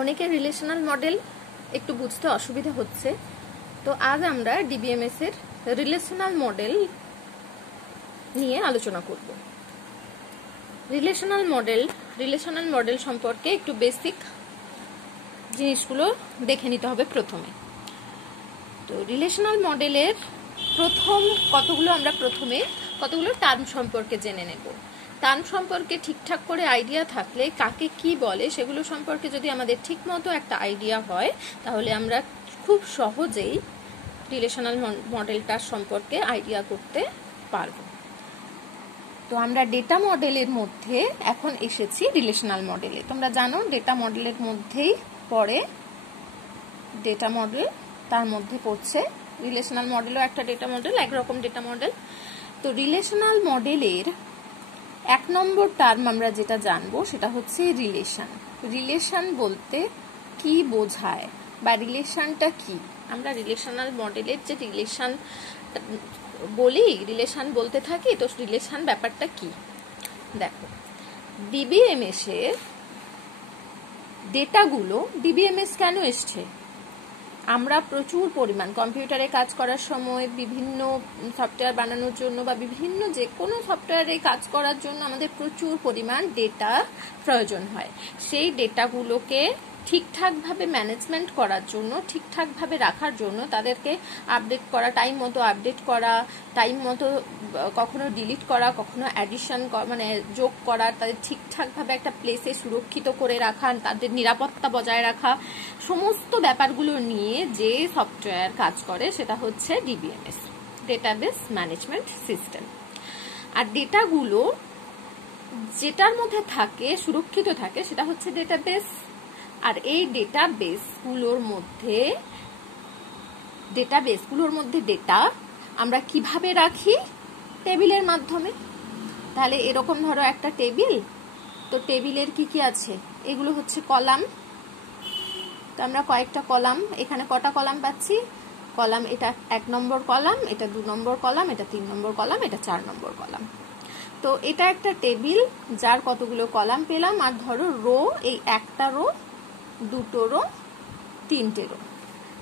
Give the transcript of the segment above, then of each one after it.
অনেকের relational model একটু বুঝতে অসুবিধা হচ্ছে, তো আজ আমরা ডিবিএমএস এর রিলেশনাল মডেল নিয়ে আলোচনা করব। রিলেশনাল মডেল সম্পর্কে একটু বেসিক জিনিসগুলো দেখে নিতে হবে প্রথমে। তো রিলেশনাল মডেলের কতগুলো টার্ম সম্পর্কে জেনে নেব। টার্ম সম্পর্কে ঠিকঠাক করে আইডিয়া থাকলে কাকে কি বলে সেগুলো সম্পর্কে যদি আমাদের ঠিক মতো একটা আইডিয়া হয়, তাহলে আমরা খুব সহজেই রিলেশনাল মডেলটার সম্পর্কে আইডিয়া করতে পারবো। তো আমরা ডেটা মডেলের মধ্যে এখন এসেছি রিলেশনাল মডেলে। তোমরা জানো ডেটা মডেলের মধ্যেই পড়ে ডেটা মডেল, তার মধ্যে পড়ছে রিলেশনাল মডেলও একটা ডেটা মডেল, একরকম ডেটা মডেল। তো রিলেশনাল মডেলের 1 নম্বর টার্ম আমরা যেটা জানবো সেটা হচ্ছে রিলেশন। রিলেশন বলতে কি বোঝায় বা রিলেশনটা কি? আমরা রিলেশনাল মডেলের যে রিলেশন বলতে থাকি, তো রিলেশন ব্যাপারটা কি? দেখো, ডিবিএমএস এর ডেটাগুলো, ডিবিএমএস কেন এসছে? আমরা প্রচুর পরিমাণ কম্পিউটারে কাজ করার সময়, বিভিন্ন সফটওয়্যার বানানোর জন্য বা বিভিন্ন যে কোনো সফটওয়্যারে কাজ করার জন্য আমাদের প্রচুর পরিমাণ ডেটা প্রয়োজন হয়। সেই ডেটাগুলোকে ঠিকঠাকভাবে ম্যানেজমেন্ট করার জন্য, ঠিকঠাকভাবে রাখার জন্য তাদেরকে আপডেট করা, টাইম মতো আপডেট করা, টাইম মতো কখনো ডিলিট করা, কখনো অ্যাডিশন মানে যোগ করা, তাদের ঠিকঠাকভাবে একটা প্লেসে সুরক্ষিত করে রাখা, তাদের নিরাপত্তা বজায় রাখা, সমস্ত ব্যাপারগুলো নিয়ে যে সফটওয়্যার কাজ করে সেটা হচ্ছে ডিবিএমএস, ডেটাবেস ম্যানেজমেন্ট সিস্টেম। আর ডেটাগুলো যেটার মধ্যে থাকে, সুরক্ষিত থাকে, সেটা হচ্ছে ডেটাবেস। আর এই ডেটাবেসগুলোর মধ্যে ডেটা আমরা কিভাবে রাখি? টেবিলের মাধ্যমে। তাহলে এরকম ধরো একটা টেবিল, তো টেবিলের কি কি আছে? এগুলো হচ্ছে কলাম। তো আমরা কয়েকটা কলাম, এখানে কটা কলাম পাচ্ছি? কলাম, এটা 1 নম্বর কলাম, এটা 2 নম্বর কলাম, এটা 3 নম্বর কলাম, এটা 4 নম্বর কলাম। তো এটা একটা টেবিল যার কতগুলো কলাম পেলাম। আর ধরো রো, এই একটা রো, 2টো রো, 3টে রো,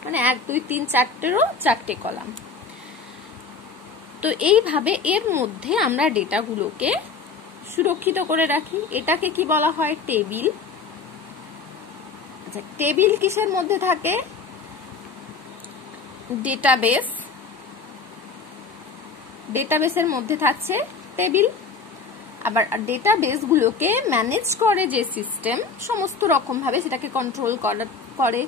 মানে 1 2 3 4টে রো, 4টে কলাম। তো এইভাবে এর মধ্যে আমরা ডেটাগুলোকে সুরক্ষিত করে রাখি। এটাকে কি বলা হয়? টেবিল। আচ্ছা, টেবিল কিসের মধ্যে থাকে? ডেটাবেস। ডেটাবেসের মধ্যে থাকছে টেবিল। আবার ডেটাবেসগুলোকে ম্যানেজ করে যে সিস্টেম, সমস্ত রকম ভাবে সেটাকে কন্ট্রোল করে,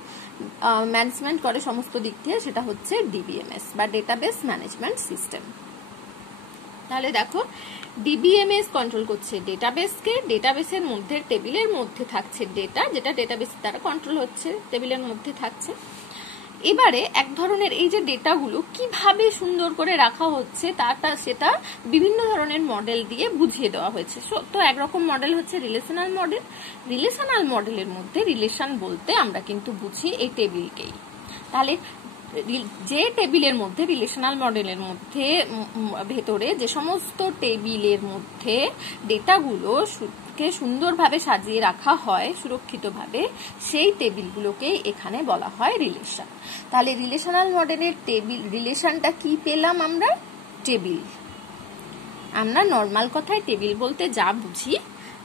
ম্যানেজমেন্ট করে সমস্ত দিক দিয়ে, সেটা হচ্ছে ডিবিএমএস বা ডেটাবেস ম্যানেজমেন্ট সিস্টেম। তাহলে দেখো, ডিবিএমএস কন্ট্রোল করছে ডেটাবেসকে, ডেটাবেসের মধ্যে টেবিলের মধ্যে থাকছে ডেটা, যেটা ডেটাবেস দ্বারা কন্ট্রোল হচ্ছে, টেবিলের মধ্যে থাকছে। এবারে এক ধরনের এই যে ডেটাগুলো কিভাবে সুন্দর করে রাখা হচ্ছে সেটা বিভিন্ন ধরনের মডেল দিয়ে বুঝিয়ে দেওয়া হয়েছে। তো একরকম মডেল হচ্ছে রিলেশনাল মডেল। রিলেশনাল মডেলের মধ্যে রিলেশন বলতে আমরা কিন্তু বুঝি এই টেবিলকেই। তাহলে যে টেবিলের মধ্যে, রিলেশনাল মডেলের মধ্যে ভেতরে যে সমস্ত টেবিলের মধ্যে ডেটাগুলো সুন্দরভাবে সাজিয়ে রাখা হয় সুরক্ষিতভাবে, সেই টেবিলগুলোকে এখানে বলা হয় রিলেশন। তাহলে রিলেশনাল মডেলের রিলেশনটা কি পেলাম আমরা? টেবিল। আমরা নর্মাল কথায় টেবিল বলতে যা বুঝি,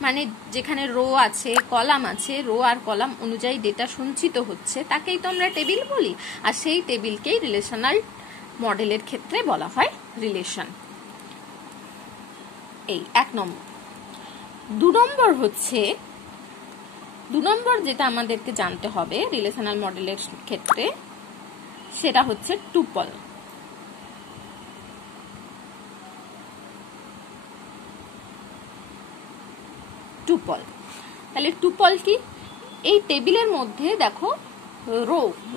মানে যেখানে রো আছে, কলাম আছে, রো আর কলাম অনুযায়ী ডেটা সঞ্চিত হচ্ছে, তাকেই তো আমরা টেবিল বলি। আর সেই টেবিলকেই রিলেশনাল মডেলের ক্ষেত্রে বলা হয় রিলেশন। এই 1 নম্বর। 2 নম্বর যেটা আমাদেরকে জানতে হবে রিলেশনাল মডেলের ক্ষেত্রে, সেটা হচ্ছে টুপল। তাহলে টুপল কি? এই টেবিলের মধ্যে দেখো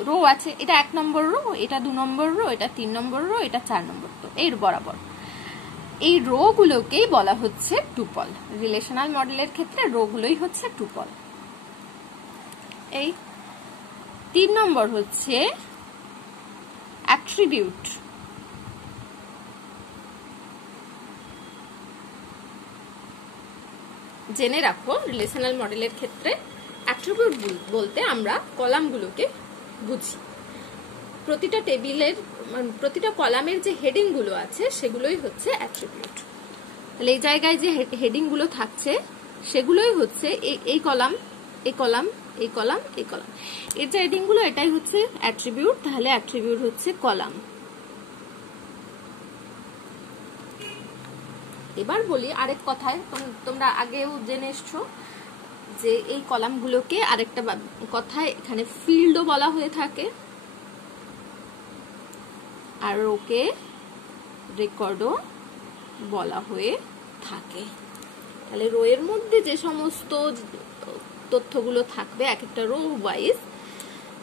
রো আছে, এটা 1 নম্বর রো, এটা 2 নম্বর রো, এটা 3 নম্বর রো, এটা 4 নম্বর রো, এর বরাবর এই রো গুলোকেই বলা হচ্ছে টুপল। রিলেশনাল মডেলের ক্ষেত্রে রো গুলোই হচ্ছে টুপল। এই 3 নম্বর হচ্ছে অ্যাট্রিবিউট। জেনে রাখো রিলেশনাল মডেলের ক্ষেত্রে অ্যাট্রিবিউট বলতে আমরা কলামগুলোকে বুঝি। প্রতিটা টেবিলের প্রতিটা কলামের যে হেডিং গুলো আছে সেগুলোই হচ্ছে অ্যাট্রিবিউট। তাহলে এই জায়গায় যে হেডিং গুলো থাকছে সেগুলোই হচ্ছে এই কলাম, এই কলাম, এই কলাম, এই কলাম, এর যে হেডিং গুলো এটাই হচ্ছে অ্যাট্রিবিউট। তাহলে অ্যাট্রিবিউট হচ্ছে কলাম। এবার বলি আরেক কথায়, তোমরা আগেও জেনে এসছো যে এই কলামগুলোকে আরেকটা কথায় এখানে ফিল্ডও বলা হয়ে থাকে, আর ওকে রেকর্ডও বলা হয়ে থাকে। তাহলে রো এর মধ্যে যে সমস্ত তথ্যগুলো থাকবে এক একটা রো ওয়াইজ,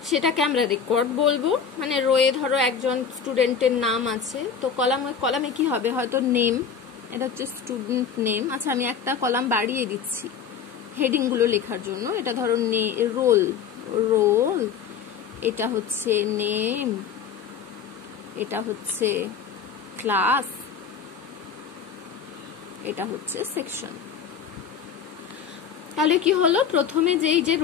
সেটাকে আমরা রেকর্ড বলবো। মানে রোয়ে ধরো একজন স্টুডেন্টের নাম আছে, তো কলামে কি হবে, হয়তো নেম, এটা হচ্ছে স্টুডেন্ট নেম। আচ্ছা আমি একটা কলাম বাড়িয়ে দিচ্ছি হেডিং গুলো লেখার জন্য, এটা ধরো রোল, এটা হচ্ছে নেম, এটা হচ্ছে ক্লাস, এটা হচ্ছে সেকশন। তাহলে কি হলো, প্রথমে যে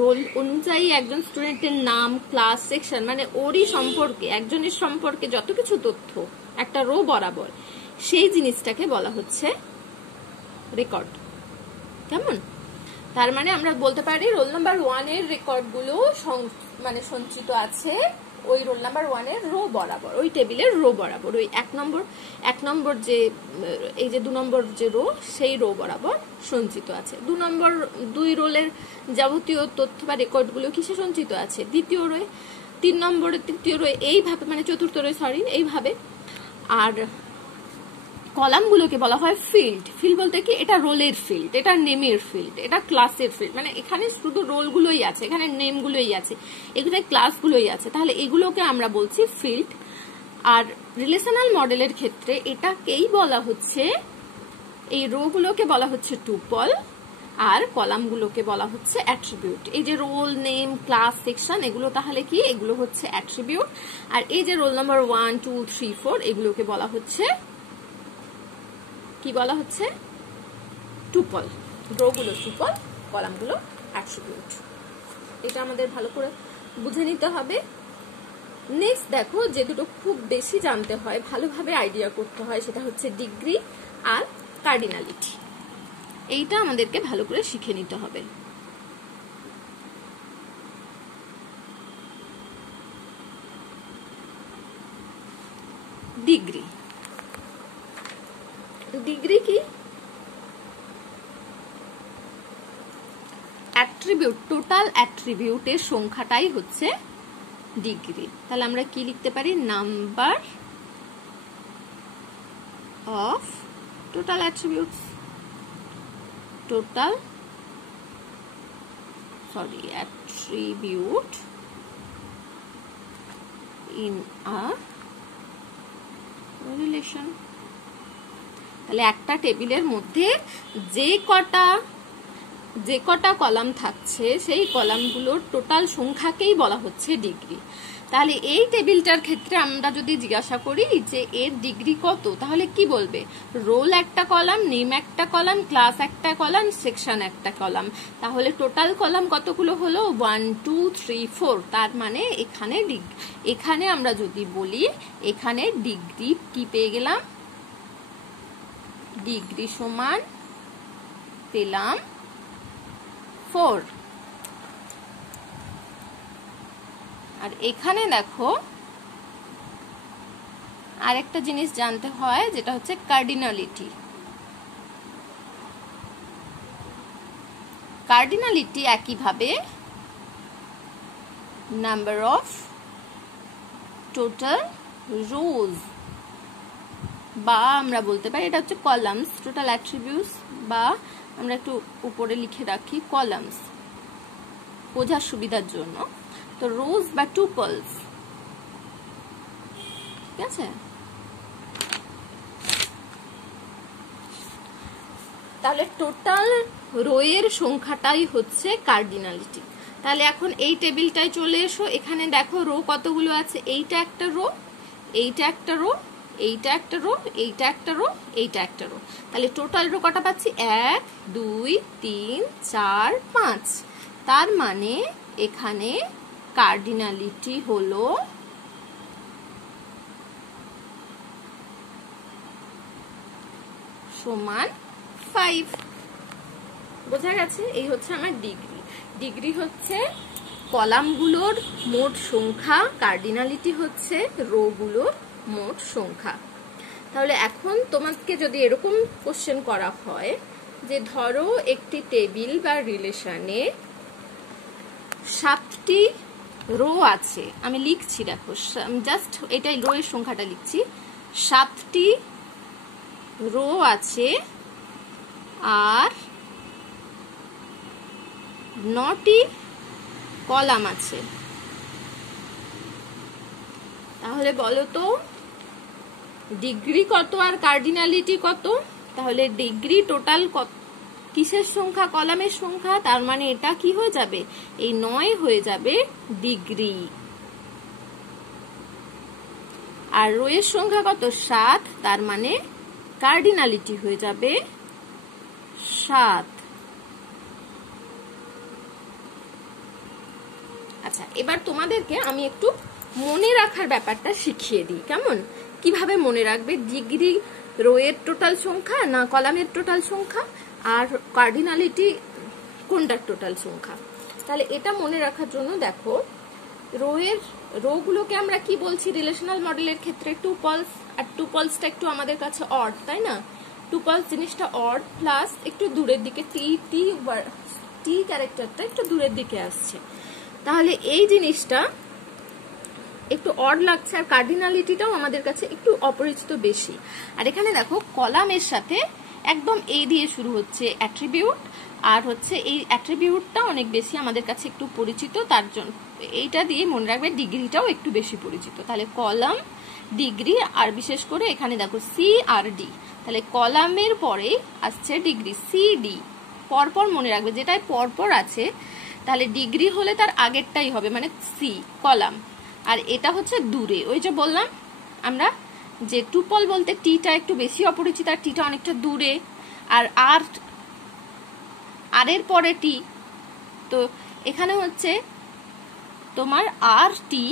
রোল অনুযায়ী একজন স্টুডেন্টের নাম, ক্লাস, সেকশন, মানে ওরই সম্পর্কে, একজনের সম্পর্কে যত কিছু তথ্য একটা রো বরাবর, সেই জিনিসটাকে বলা হচ্ছে রেকর্ড। কেমন? তার মানে আমরা বলতে পারি রোল নাম্বার 1 এর রেকর্ড গুলো মানে সঞ্চিত আছে ওই রোল নাম্বার 1 এর রো বরাবর, ওই টেবিলের রো বরাবর, ওই এক নম্বর যে এই যে 2 নম্বর যে রো, সেই রো বরাবর সঞ্চিত আছে। 2 রোলের যাবতীয় তথ্য বা রেকর্ড গুলো কিসে সঞ্চিত আছে, দ্বিতীয় রোয়ে। 3 নম্বরের তৃতীয় রোয়ে, এইভাবে, মানে চতুর্থ রোয়ে, সরি, এইভাবে। আর কলামগুলোকে বলা হয় ফিল্ড। ফিল্ড বলতে কি, এটা রোলের ফিল্ড, এটা নেমের ফিল্ড, এটা ক্লাসের ফিল্ড। মানে এখানে শুধু রোলগুলোই আছে, এখানে নেমগুলোই আছে, এখানে ক্লাসগুলোই আছে। তাহলে এগুলোকে আমরা বলছি ফিল্ড। আর রিলেশনাল মডেলের ক্ষেত্রে এটাকেই বলা হচ্ছে, এই রোগুলোকে বলা হচ্ছে টুপল, আর কলামগুলোকে বলা হচ্ছে অ্যাট্রিবিউট। এই যে রোল, নেম, ক্লাস, সেকশন, এগুলো তাহলে কি, এগুলো হচ্ছে অ্যাট্রিবিউট। আর এই যে রোল নাম্বার 1, 2, 3, 4, এগুলোকে বলা হচ্ছে কি, বলা হচ্ছে টুপল। রোগুলো tuple, কলামগুলো attribute. এটা আমাদের ভালো করে বুঝে নিতে হবে। নেক্সট দেখো, যে দুটো খুব বেশি জানতে হয়, ভালোভাবে আইডিয়া করতে হয়, সেটা হচ্ছে ডিগ্রি আর কার্ডিনালিটি। এইটা আমাদেরকে ভালো করে শিখে নিতে হবে। ডিগ্রি কি, অ্যাট্রিবিউট, টোটাল অ্যাট্রিবিউটের সংখ্যাটাই হচ্ছে ডিগ্রি। তাহলে আমরা কি লিখতে পারি, number of total attributes, attribute in a relation. তাহলে একটা টেবিলের মধ্যে যে কটা কলাম থাকছে, সেই কলামগুলোর টোটাল সংখ্যাকেই বলা হচ্ছে ডিগ্রি। তাহলে এই টেবিলটার ক্ষেত্রে আমরা যদি জিজ্ঞাসা করি যে এর ডিগ্রি কত, তাহলে কি বলবে, রোল একটা কলাম, নেম একটা কলাম, ক্লাস একটা কলাম, সেকশন একটা কলাম। তাহলে টোটাল কলাম কতগুলো হলো, 1, 2, 3, 4। তার মানে এখানে আমরা যদি বলি, এখানে ডিগ্রি কি পেয়ে গেলাম, ডিগ্রি সমান পেলাম 4। আর এখানে দেখো আরেকটা জিনিস জানতে হয়, যেটা হচ্ছে কার্ডিনালিটি। কার্ডিনালিটি একইভাবে নাম্বার অফ টোটাল রোজ, বা আমরা বলতে পারি এটা হচ্ছে কলামস, টোটাল অ্যাট্রিবিউটস, বা আমরা একটু উপরে লিখে রাখি কলামস বোঝার সুবিধার জন্য। তো রোজ বা টুপলস, ঠিক আছে। তাহলে টোটাল রোয়ের সংখ্যাটাই হচ্ছে কার্ডিনালিটি। তাহলে এখন এই টেবিলটায় চলে এসো, এখানে দেখো রো কতগুলো আছে, এইটা একটা রো, এইটা একটা রো, এইটা একটা রো, এইটা একটা রো, এইটা একটা রো। তাহলে টোটাল রো কটা পাচ্ছি, 1, 2, 3, 4, 5। তার মানে এখানে কার্ডিনালিটি হলো সমান 5। বোঝা গেছে? এই হচ্ছে আমার ডিগ্রি। ডিগ্রি হচ্ছে কলামগুলোর মোট সংখ্যা, কার্ডিনালিটি হচ্ছে রো গুলোর মোট সংখ্যা। তাহলে এখন তোমাকে যদি এরকম কোশ্চেন করা হয় যে ধরো একটি টেবিল বা রিলেশনে 7টি রো আছে, আমি লিখছি, দেখো জাস্ট এটাই রো এর সংখ্যাটা লিখছি, 7টি রো আছে আর 9টি কলাম আছে। তাহলে বলো তো ডিগ্রি কত আর কার্ডিনালিটি কত? তাহলে ডিগ্রি টোটাল কত, কিসের সংখ্যা? কলামের সংখ্যা। তার মানে এটা কি হয়ে যাবে? এই 9 হয়ে যাবে ডিগ্রি। আর রো এর সংখ্যা কত? 7। তার মানে কার্ডিনালিটি হয়ে যাবে 7। আচ্ছা, এবার তোমাদেরকে আমি একটু মনে রাখার ব্যাপারটা শিখিয়ে দিই। কেমন? কিভাবে মনে রাখবে ডিগ্রি রো এর টোটাল সংখ্যা না কলামের টোটাল সংখ্যা, আর কার্ডিনালিটি কোনটার টোটাল সংখ্যা। তাহলে এটা মনে রাখার জন্য দেখো, রো গুলোকে আমরা কি বলছি রিলেশনাল মডেলের ক্ষেত্রে? টুপলস। আর টুপলসটা একটু আমাদের কাছে অড, তাই না? টুপলস জিনিসটা অড প্লাস একটু দূরের দিকে, টি ক্যারেক্টারটা একটু দূরের দিকে আসছে। তাহলে এই জিনিসটা একটু অড লাগছে, আর কার্ডিনালিটিটাও আমাদের কাছে একটু অপরিচিত বেশি। আর এখানে দেখো কলামের সাথে একদম এই দিয়ে শুরু হচ্ছে অ্যাট্রিবিউট, আর হচ্ছে এই অ্যাট্রিবিউটটা অনেক বেশি আমাদের কাছে একটু পরিচিত, তার জন্য এইটা দিয়ে মনে রাখবে ডিগ্রিটাও একটু বেশি পরিচিত। তাহলে কলাম, ডিগ্রি, আর বিশেষ করে এখানে দেখো সি আর ডি। তাহলে কলামের পরে আসছে ডিগ্রি, সি ডি পরপর মনে রাখবে, যেটাই পরপর আছে তাহলে ডিগ্রি হলে তার আগেরটাই হবে, মানে সি কলাম। আর এটা হচ্ছে দূরে, ওই যে বললাম আমরা যে টুপল বলতে টিটা একটু বেশি অপরিচিত, আর টিটা অনেকটা দূরে, আর আর এর পরে টি, তো এখানে হচ্ছে তোমার আর টি,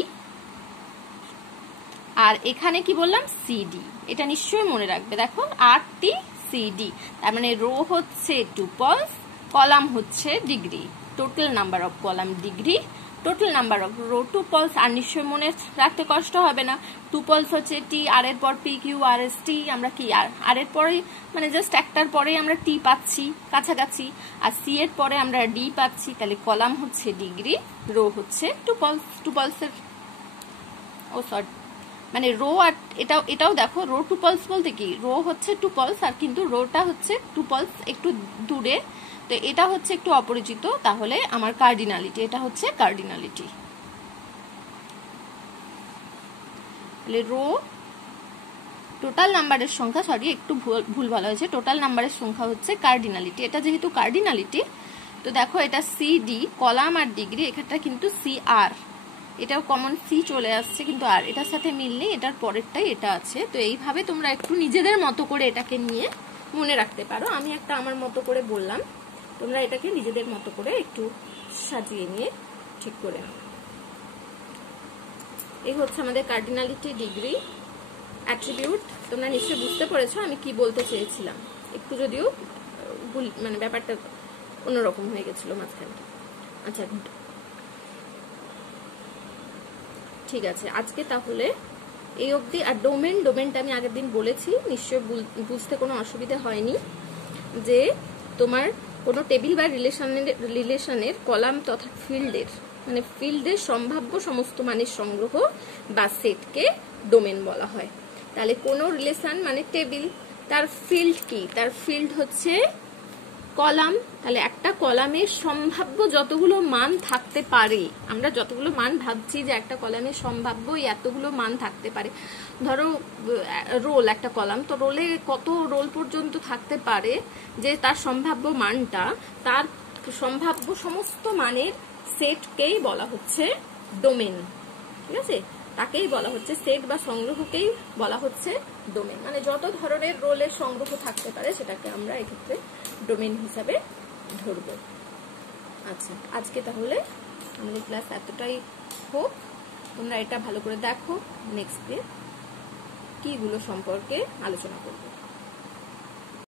আর এখানে কি বললাম সিডি। এটা নিশ্চয়ই মনে রাখবে। দেখো আর টি সিডি, তার মানে রো হচ্ছে টুপলস, কলাম হচ্ছে degree. Total number of column degree, total number of row tuples. আর নিশ্চয়ই মনে রাখতে কষ্ট হবে না, টুপলস হচ্ছে টি, আর এর পর P Q R S T, আমরা কি আর এর পরে মানে জাস্ট একটার পরেই আমরা টি পাচ্ছি কাছাকাছি, আর সি এর পরে আমরা ডি পাচ্ছি। তাহলে কলাম হচ্ছে ডিগ্রি, রো হচ্ছে টুপলস। টুপলসের মানে রো, আর এটাও দেখো রো টুপলস বলতে কি, রো হচ্ছে টুপলস আর কিন্তু রোটা হচ্ছে টুপলস একটু দূরে, তো এটা হচ্ছে একটু অপরিচিত। তাহলে আমার কার্ডিনালিটি, এটা হচ্ছে কার্ডিনালিটি। তাহলে রো টোটাল নাম্বারের সংখ্যা, সরি একটু ভুল বলা হয়েছে, টোটাল নাম্বারের সংখ্যা হচ্ছে কার্ডিনালিটি। এটা যেহেতু কার্ডিনালিটি, তো দেখো এটা সি ডি কলাম আর ডিগ্রি, এখানটা কিন্তু সি আর, এটাও কমন সি চলে আসছে, কিন্তু আর এটার সাথে মিল নেই, এটার পরেরটাই এটা আছে। তো এইভাবে তোমরা একটু নিজেদের মতো করে এটাকে নিয়ে মনে রাখতে পারো। আমি একটা আমার মতো করে বললাম, তোমরা এটাকে নিজেদের মতো করে একটু সাজিয়ে নিয়ে ঠিক করে নাও। এই হচ্ছে আমাদের কার্ডিনালিটি, ডিগ্রি, অ্যাট্রিবিউট। তোমরা নিশ্চয়ই বুঝতে পেরেছো আমি কি বলতে চেয়েছিলাম, একটু যদিও মানে ব্যাপারটা অন্যরকম হয়ে গেছিল মাঝখানে। আচ্ছা ঠিক আছে, আজকে তাহলে এই অবধি। আর ডোমেনটা আমি আগের দিন বলেছি, নিশ্চয়ই বুঝতে কোনো অসুবিধা হয়নি, যে তোমার কোনো টেবিল বা রিলেশনের কলাম তথা ফিল্ডের সম্ভাব্য সমস্ত মানের সংগ্রহ বা সেটকে ডোমেন বলা হয়। তাহলে কোনো রিলেশন মানে টেবিল, তার ফিল্ড কি? তার ফিল্ড হচ্ছে কলাম। তাহলে একটা কলামের সম্ভাব্য যতগুলো মান থাকতে পারে, আমরা যতগুলো মান ভাবছি যে একটা কলামের সম্ভাব্য এতগুলো মান থাকতে পারে। ধরো রোল একটা কলাম, তো রোলে কত রোল পর্যন্ত থাকতে পারে যে তার সম্ভাব্য মানটা, তার সম্ভাব্য সমস্ত মানের সেটকেই বলা হচ্ছে ডোমেন। ঠিক আছে, তাকেই বলা হচ্ছে সেট বা সংগ্রহকেই বলা হচ্ছে ডোমেন। মানে যত ধরনের রোলের সংগ্রহ থাকতে পারে সেটাকে আমরা এক্ষেত্রে ডোমেন হিসাবে ধরব। আচ্ছা, আজকে তাহলে আমাদের ক্লাস এতটাই হোক। তোমরা এটা ভালো করে দেখো, নেক্সট ডে কিগুলো সম্পর্কে আলোচনা করবো।